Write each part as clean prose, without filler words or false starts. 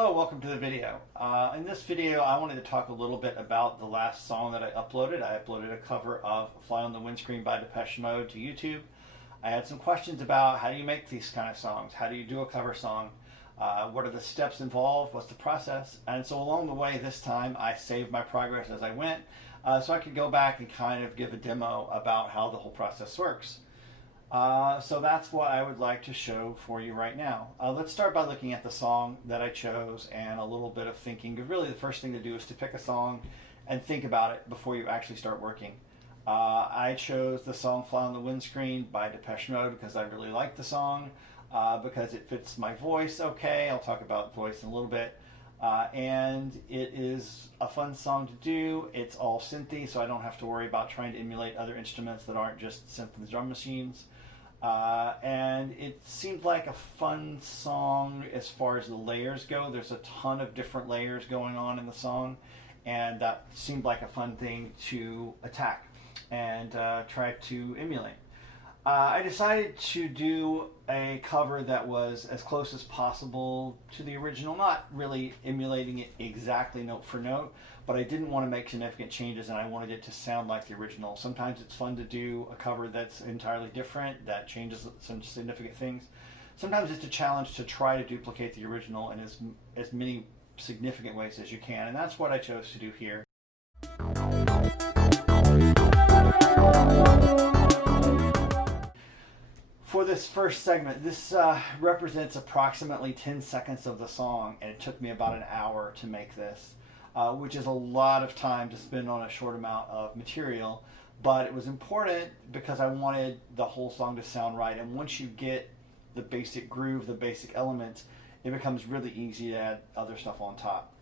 Hello, welcome to the video. In this video I wanted to talk a little bit about the last song that I uploaded. I uploaded a cover of Fly on the Windscreen by Depeche Mode to YouTube. I had some questions about how do you make these kind of songs? How do you do a cover song? What are the steps involved? What's the process? And so along the way this time I saved my progress as I went so I could go back and kind of give a demo about how the whole process works. So that's what I would like to show for you right now. Let's start by looking at the song that I chose and a little bit of thinking. Really the first thing to do is to pick a song and think about it before you actually start working. I chose the song Fly on the Windscreen by Depeche Mode because I really like the song, because it fits my voice okay. I'll talk about voice in a little bit. And it is a fun song to do. It's all synthy, so I don't have to worry about trying to emulate other instruments that aren't just synth and drum machines. And it seemed like a fun song as far as the layers go. There's a ton of different layers going on in the song, and that seemed like a fun thing to attack and try to emulate. I decided to do a cover that was as close as possible to the original, not really emulating it exactly note for note, but I didn't want to make significant changes and I wanted it to sound like the original. Sometimes it's fun to do a cover that's entirely different, that changes some significant things. Sometimes it's a challenge to try to duplicate the original in as many significant ways as you can, and that's what I chose to do here. For this first segment, this represents approximately 10 seconds of the song, and it took me about an hour to make this, which is a lot of time to spend on a short amount of material, but it was important because I wanted the whole song to sound right, and once you get the basic groove, the basic elements, it becomes really easy to add other stuff on top.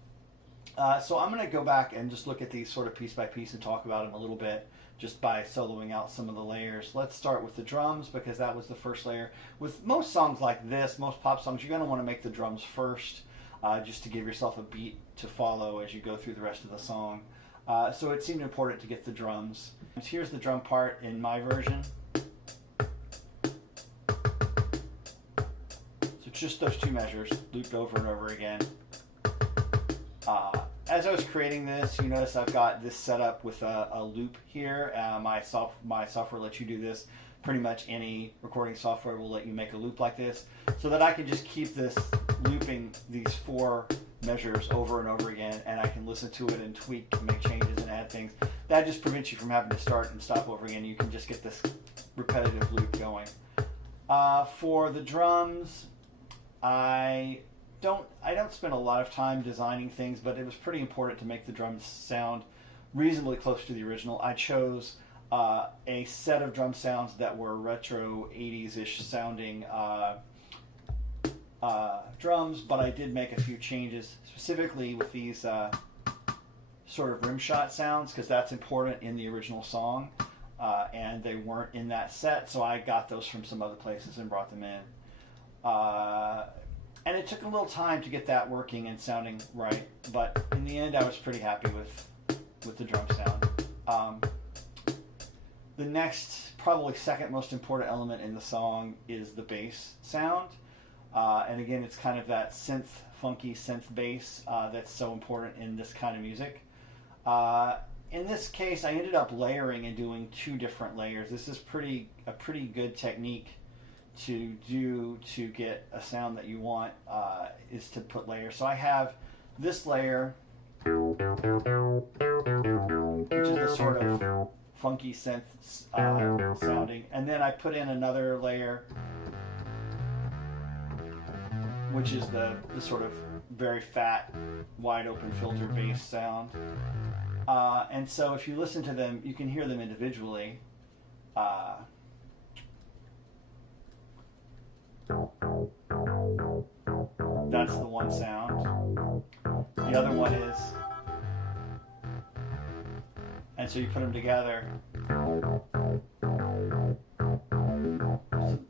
So I'm going to go back and just look at these sort of piece by piece and talk about them a little bit, just by soloing out some of the layers. Let's start with the drums because that was the first layer. With most songs like this, most pop songs, you're going to want to make the drums first, just to give yourself a beat to follow as you go through the rest of the song. So it seemed important to get the drums. Here's the drum part in my version. So just those two measures looped over and over again. As I was creating this, you notice I've got this set up with a loop here. My software lets you do this. Pretty much any recording software will let you make a loop like this, so that I can just keep this looping these four measures over and over again, and I can listen to it and tweak and make changes and add things. That just prevents you from having to start and stop over again. You can just get this repetitive loop going. For the drums, I don't spend a lot of time designing things, but it was pretty important to make the drums sound reasonably close to the original. I chose a set of drum sounds that were retro 80s-ish sounding drums, but I did make a few changes, specifically with these sort of rim shot sounds, because that's important in the original song, and they weren't in that set, so I got those from some other places and brought them in. And it took a little time to get that working and sounding right, but in the end I was pretty happy with the drum sound. The next, probably second most important element in the song is the bass sound. And again, it's kind of that funky synth bass that's so important in this kind of music. In this case, I ended up layering and doing two different layers. This is a pretty good technique to do to get a sound that you want, is to put layers. So I have this layer, which is the sort of funky synth sounding, and then I put in another layer, which is the sort of very fat, wide open filter bass sound. And so if you listen to them, you can hear them individually. That's the one sound. The other one is, and so you put them together.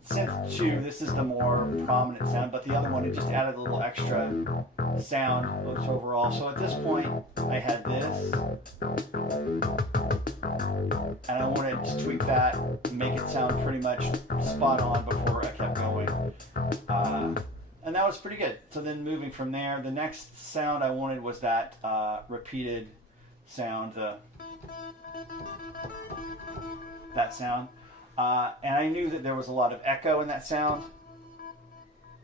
Synth 2, this is the more prominent sound, but the other one, it just added a little extra sound overall. So at this point, I had this, and I wanted to tweak that, make it sound pretty much spot on before I kept going. and that was pretty good. So then moving from there, the next sound I wanted was that repeated sound, that sound. And I knew that there was a lot of echo in that sound.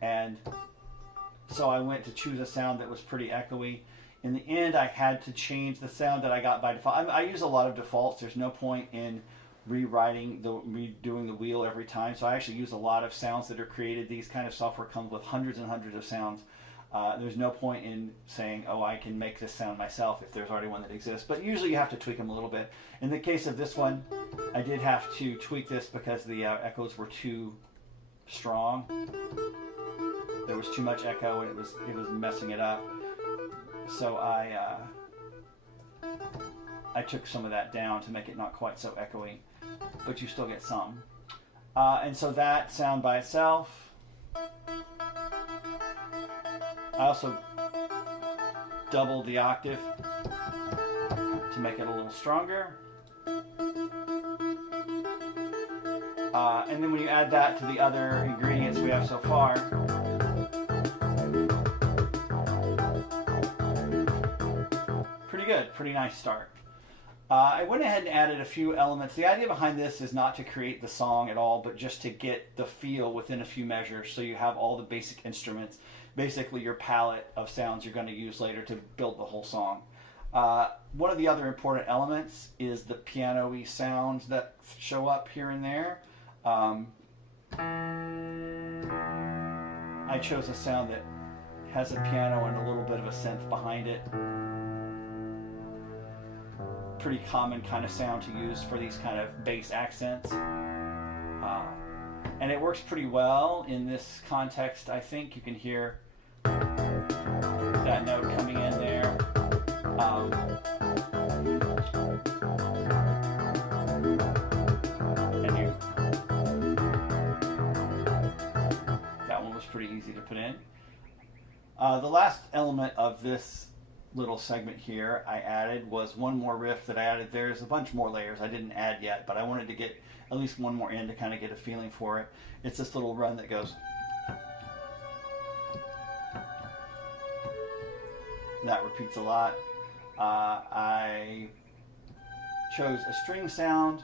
And so I went to choose a sound that was pretty echoey. In the end, I had to change the sound that I got by default. I use a lot of defaults. There's no point in redoing the wheel every time. So I actually use a lot of sounds that are created. These kind of software comes with hundreds and hundreds of sounds. There's no point in saying, oh, I can make this sound myself if there's already one that exists. But usually you have to tweak them a little bit. In the case of this one, I did have to tweak this because the echoes were too strong. There was too much echo and it was messing it up. So I took some of that down to make it not quite so echoey, but you still get some. And so that sound by itself. I also doubled the octave to make it a little stronger. And then when you add that to the other ingredients we have so far, pretty good, pretty nice start. I went ahead and added a few elements. The idea behind this is not to create the song at all, but just to get the feel within a few measures, so you have all the basic instruments, basically your palette of sounds you're going to use later to build the whole song. One of the other important elements is the piano-y sounds that show up here and there. I chose a sound that has a piano and a little bit of a synth behind it. Pretty common kind of sound to use for these kind of bass accents. And it works pretty well in this context. I think you can hear that note coming in there. That one was pretty easy to put in. The last element of this little segment here I added was one more riff that I added. There's a bunch more layers I didn't add yet, but I wanted to get at least one more in to kind of get a feeling for it. It's this little run that goes. That repeats a lot. I chose a string sound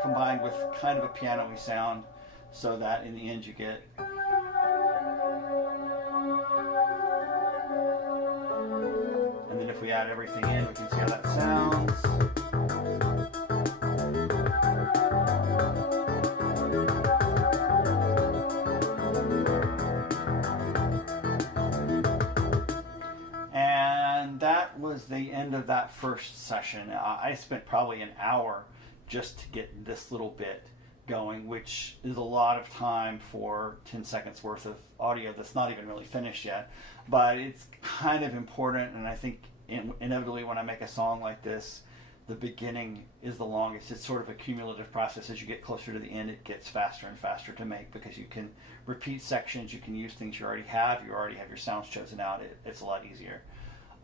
combined with kind of a piano-y sound so that in the end you get if we add everything in, we can see how that sounds. And that was the end of that first session. I spent probably an hour just to get this little bit going, which is a lot of time for 10 seconds worth of audio that's not even really finished yet. But it's kind of important, and I think inevitably when I make a song like this, the beginning is the longest. It's sort of a cumulative process. As you get closer to the end, it gets faster and faster to make because you can repeat sections, you can use things you already have your sounds chosen out. It's a lot easier.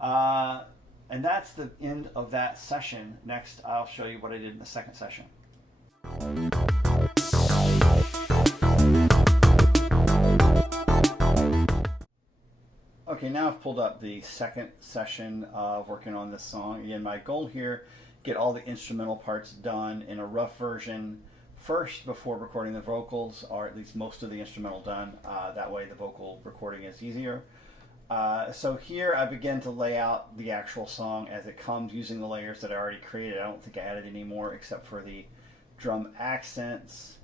And that's the end of that session. Next, I'll show you what I did in the second session. Okay, now I've pulled up the second session of working on this song. Again, my goal here, get all the instrumental parts done in a rough version first before recording the vocals, or at least most of the instrumental done. That way the vocal recording is easier. So here I begin to lay out the actual song as it comes using the layers that I already created. I don't think I added any more except for the drum accents,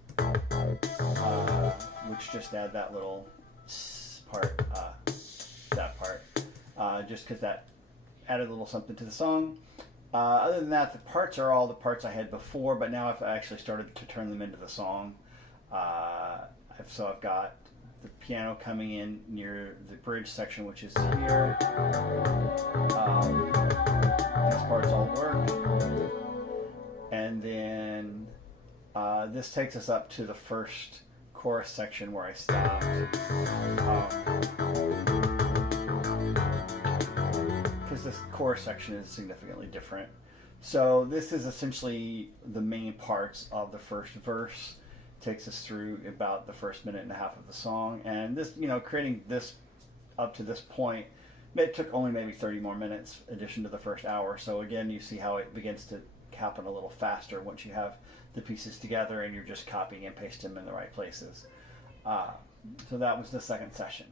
which just add that little part. That part, just because that added a little something to the song. Other than that, the parts are all the parts I had before, but now I've actually started to turn them into the song. So I've got the piano coming in near the bridge section, which is here. These parts all work. And then this takes us up to the first chorus section where I stopped. This chorus section is significantly different. So this is essentially the main parts of the first verse. takes us through about the first minute and a half of the song. And this, creating this up to this point, it took only maybe 30 more minutes in addition to the first hour. So again, you see how it begins to happen a little faster once you have the pieces together and you're just copying and pasting them in the right places. So that was the second session.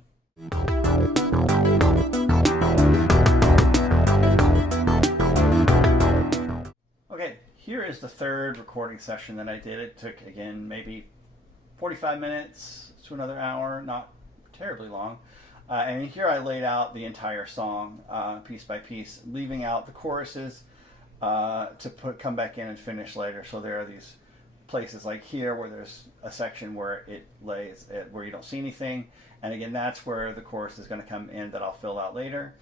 Okay, here is the third recording session that I did. It took, again, maybe 45 minutes to another hour, not terribly long. And here I laid out the entire song piece by piece, leaving out the choruses to come back in and finish later. So there are these places like here where there's a section where it lays where you don't see anything, and again that's where the chorus is going to come in that I'll fill out later.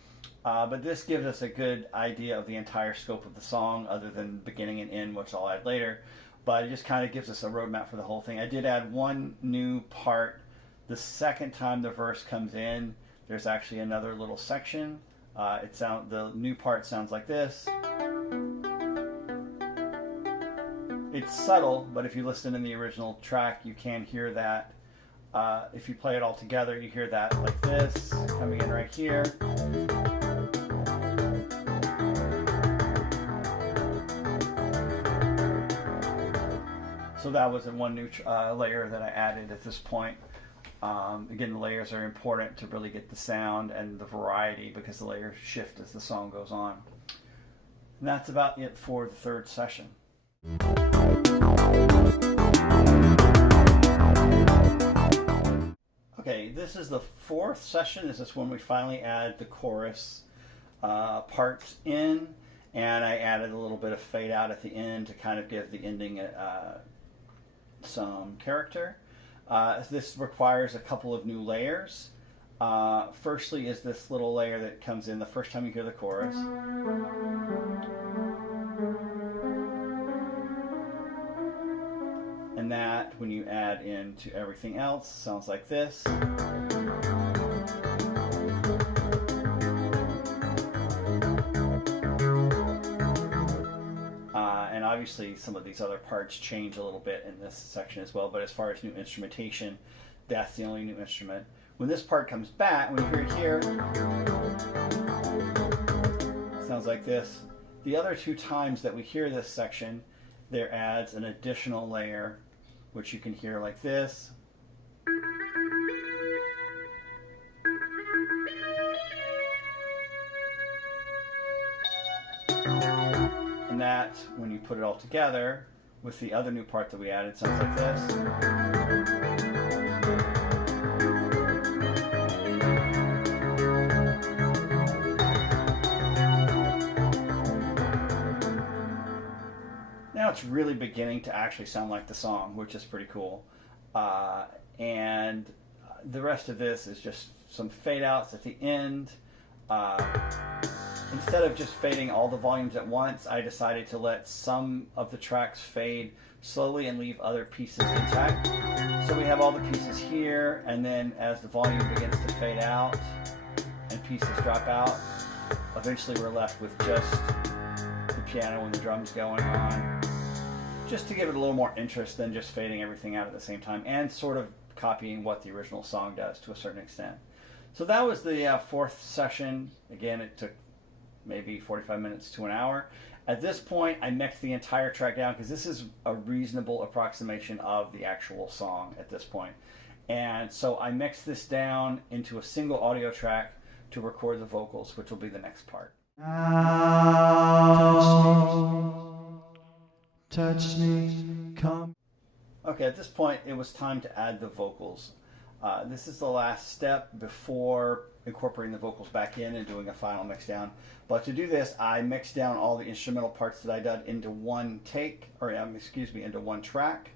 But this gives us a good idea of the entire scope of the song, other than beginning and end, which I'll add later. But it just kind of gives us a roadmap for the whole thing. I did add one new part. The second time the verse comes in, there's actually another little section. The new part sounds like this. It's subtle, but if you listen in the original track, you can hear that. If you play it all together, you hear that like this, coming in right here. So that was one new layer that I added at this point. Again, the layers are important to really get the sound and the variety, because the layers shift as the song goes on. And that's about it for the third session. Okay, this is the fourth session. This is when we finally add the chorus parts in, and I added a little bit of fade out at the end to kind of give the ending some character. This requires a couple of new layers. Firstly is this little layer that comes in the first time you hear the chorus. And that, when you add into everything else, sounds like this. And obviously some of these other parts change a little bit in this section as well, but as far as new instrumentation, that's the only new instrument. When this part comes back, when you hear it here, it sounds like this. The other two times that we hear this section, there adds an additional layer, which you can hear like this. And that, when you put it all together with the other new part that we added, sounds like this. Now it's really beginning to actually sound like the song, which is pretty cool. And the rest of this is just some fade outs at the end. Instead of just fading all the volumes at once, I decided to let some of the tracks fade slowly and leave other pieces intact. So we have all the pieces here, and then as the volume begins to fade out and pieces drop out, eventually we're left with just the piano and the drums going on, just to give it a little more interest than just fading everything out at the same time, and sort of copying what the original song does to a certain extent. So that was the fourth session. Again, it took maybe 45 minutes to an hour. At this point, I mixed the entire track down, because this is a reasonable approximation of the actual song at this point. And so I mixed this down into a single audio track to record the vocals, which will be the next part. Touch me, come. Okay, at this point, it was time to add the vocals. This is the last step before incorporating the vocals back in and doing a final mix down. But to do this, I mixed down all the instrumental parts that I did into one take, or into one track.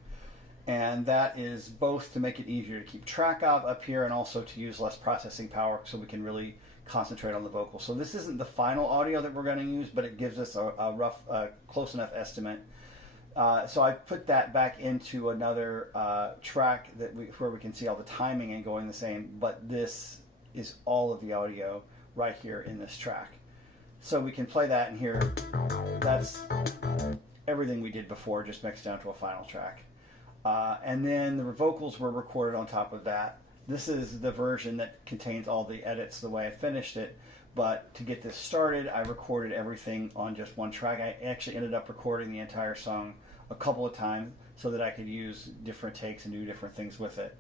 And that is both to make it easier to keep track of up here, and also to use less processing power so we can really concentrate on the vocals. So this isn't the final audio that we're going to use, but it gives us a rough, close enough estimate. So I put that back into another track where we can see all the timing and going the same, but this is all of the audio right here in this track. So we can play that and hear that's everything we did before, just mixed down to a final track. And then the vocals were recorded on top of that. This is the version that contains all the edits the way I finished it. But to get this started, I recorded everything on just one track. I actually ended up recording the entire song a couple of times so that I could use different takes and do different things with it.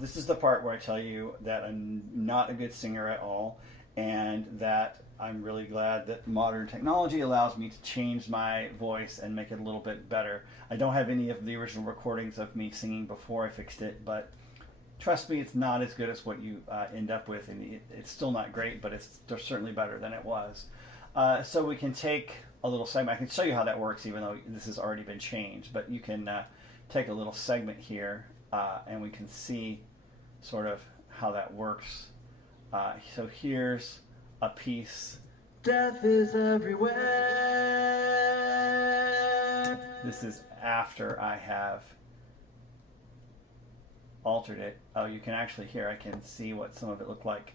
This is the part where I tell you that I'm not a good singer at all, and that I'm really glad that modern technology allows me to change my voice and make it a little bit better. I don't have any of the original recordings of me singing before I fixed it, but trust me, it's not as good as what you end up with, and it's still not great, but it's certainly better than it was. So we can take a little segment. I can show you how that works, even though this has already been changed, but you can take a little segment here, and we can see sort of how that works. So here's a piece. Death is everywhere. This is after I have altered it. Oh, you can actually hear, I can see what some of it looked like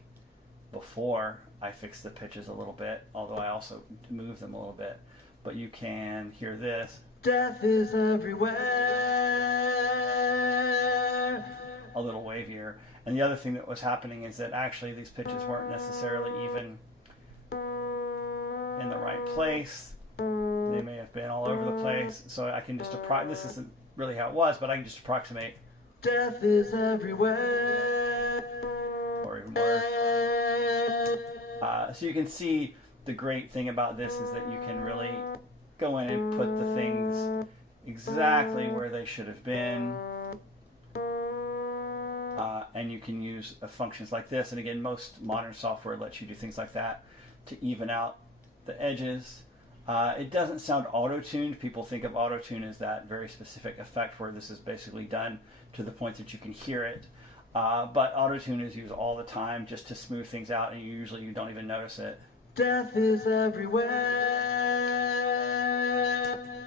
before I fixed the pitches a little bit, although I also moved them a little bit. But you can hear this. Death is everywhere. A little wavier. And the other thing that was happening is that actually these pitches weren't necessarily even in the right place. They may have been all over the place. So I can just approximate. This isn't really how it was, but I can just approximate. Death is everywhere. Or even worse. So you can see the great thing about this is that you can really go in and put the things exactly where they should have been. And you can use functions like this. And again, most modern software lets you do things like that to even out the edges. It doesn't sound auto-tuned. People think of auto-tune as that very specific effect where this is basically done to the point that you can hear it. But auto-tune is used all the time just to smooth things out, and usually you don't even notice it. Death is everywhere.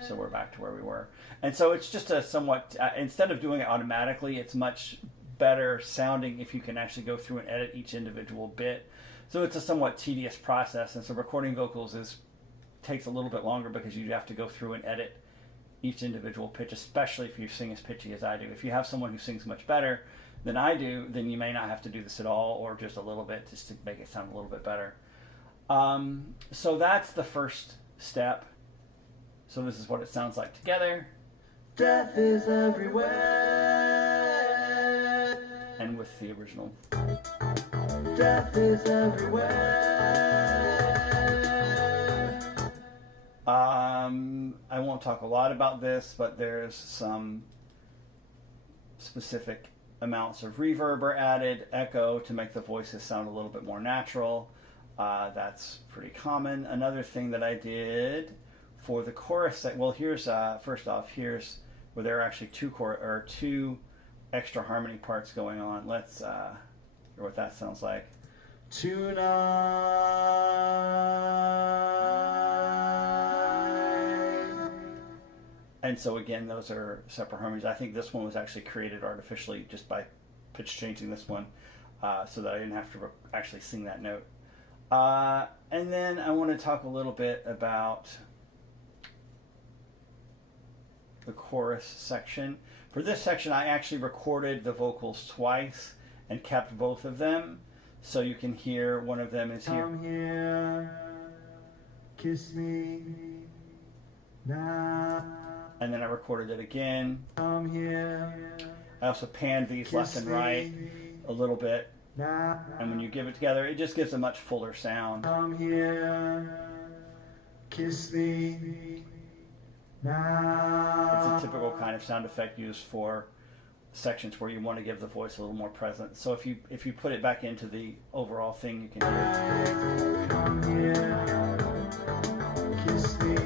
So we're back to where we were. And so it's just a somewhat, instead of doing it automatically, it's much better sounding if you can actually go through and edit each individual bit. So it's a somewhat tedious process, and so recording vocals takes a little bit longer because you have to go through and edit each individual pitch, especially if you sing as pitchy as I do. If you have someone who sings much better than I do, then you may not have to do this at all, or just a little bit just to make it sound a little bit better. So that's the first step. So this is what it sounds like together. Death is everywhere. And with the original. Death is everywhere. I won't talk a lot about this, but there's some specific amounts of reverb are added, echo, to make the voices sound a little bit more natural. That's pretty common. Another thing that I did for the chorus, well, here's first off, here's where there are actually two extra harmony parts going on. Let's hear what that sounds like. Tonight. And so again, those are separate harmonies. I think this one was actually created artificially just by pitch changing this one, so that I didn't have to actually sing that note. And then I want to talk a little bit about the chorus section. For this section, I actually recorded the vocals twice and kept both of them, so you can hear one of them is here. Come here, kiss me now. And then I recorded it again. Come here. I also panned these left and right a little bit. Now. And when you give it together, it just gives a much fuller sound. Come here, kiss me now. It's a typical kind of sound effect used for sections where you want to give the voice a little more presence. So if you put it back into the overall thing, you can hear it. Come here, kiss me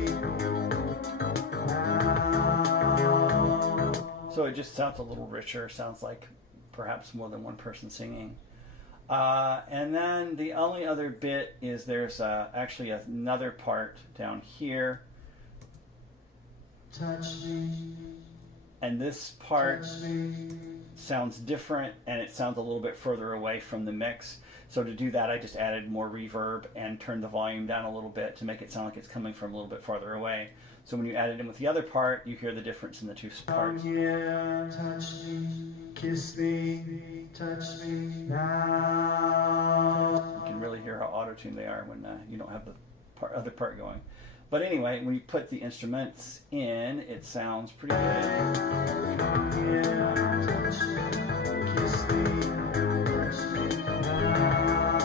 now. So it just sounds a little richer. Sounds like perhaps more than one person singing. And then the only other bit is there's actually another part down here. Touch me. And this part sounds different, and it sounds a little bit further away from the mix. So to do that, I just added more reverb and turned the volume down a little bit to make it sound like it's coming from a little bit farther away. So when you add it in with the other part, you hear the difference in the two parts. Come here, touch me, kiss me, touch me now. You can really hear how auto-tuned they are when you don't have the other part going. But anyway, when you put the instruments in, it sounds pretty good. Come here, touch me, kiss me, touch me now.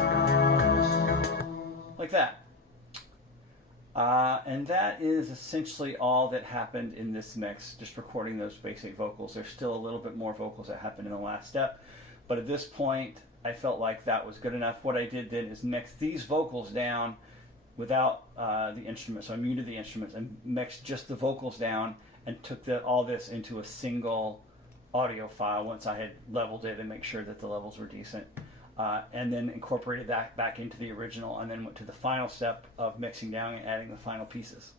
Like that. And that is essentially all that happened in this mix, just recording those basic vocals. There's still a little bit more vocals that happened in the last step, but at this point, I felt like that was good enough. What I did then is mix these vocals down without the instruments. So I muted the instruments and mixed just the vocals down and took all this into a single audio file once I had leveled it and make sure that the levels were decent. And then incorporated that back into the original, and then went to the final step of mixing down and adding the final pieces.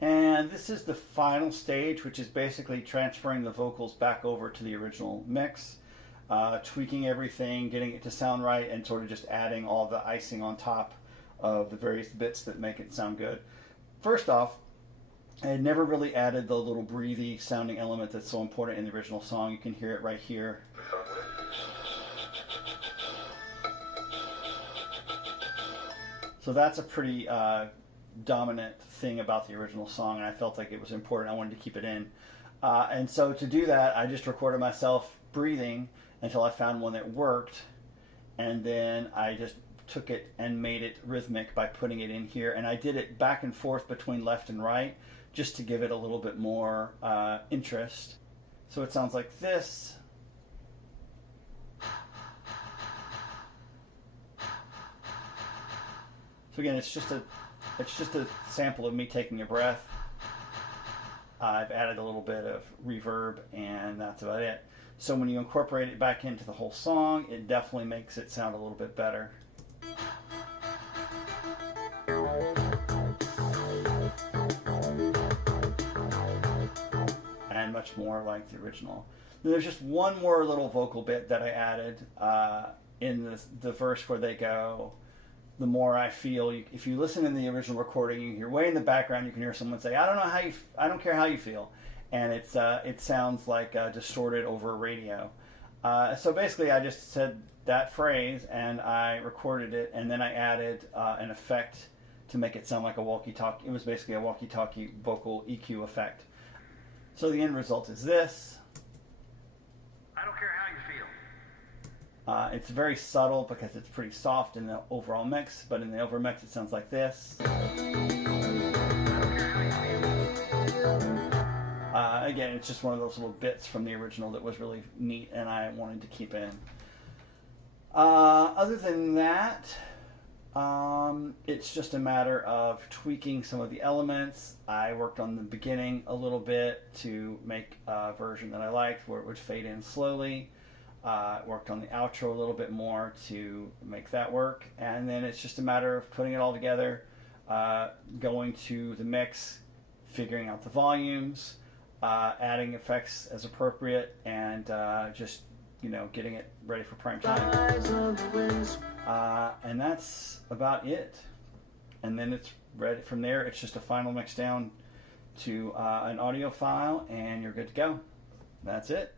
And this is the final stage, which is basically transferring the vocals back over to the original mix, tweaking everything, getting it to sound right, and sort of just adding all the icing on top of the various bits that make it sound good. First off, I had never really added the little breathy sounding element that's so important in the original song. You can hear it right here. So that's a pretty dominant thing about the original song, and I felt like it was important. I wanted to keep it in. And so to do that, I just recorded myself breathing until I found one that worked, and then I just took it and made it rhythmic by putting it in here. And I did it back and forth between left and right, just to give it a little bit more interest. So it sounds like this. So again, it's just a sample of me taking a breath. I've added a little bit of reverb, and that's about it. So when you incorporate it back into the whole song, it definitely makes it sound a little bit better. And much more like the original. There's just one more little vocal bit that I added in the verse where they go, "The more I feel." If you listen in the original recording, you hear way in the background, you can hear someone say, "I don't know how you, I don't care how you feel," and it sounds like distorted over a radio. So basically, I just said that phrase and I recorded it, and then I added an effect to make it sound like a walkie-talkie. It was basically a walkie-talkie vocal EQ effect. So the end result is this. I don't care how you feel. It's very subtle because it's pretty soft in the overall mix, but in the overall mix it sounds like this. Again, it's just one of those little bits from the original that was really neat and I wanted to keep in. Other than that, it's just a matter of tweaking some of the elements. I worked on the beginning a little bit to make a version that I liked where it would fade in slowly. Worked on the outro a little bit more to make that work, and then it's just a matter of putting it all together, going to the mix, figuring out the volumes, adding effects as appropriate, and just getting it ready for prime time. And that's about it. And then it's ready from there. It's just a final mix down to an audio file, and you're good to go. That's it.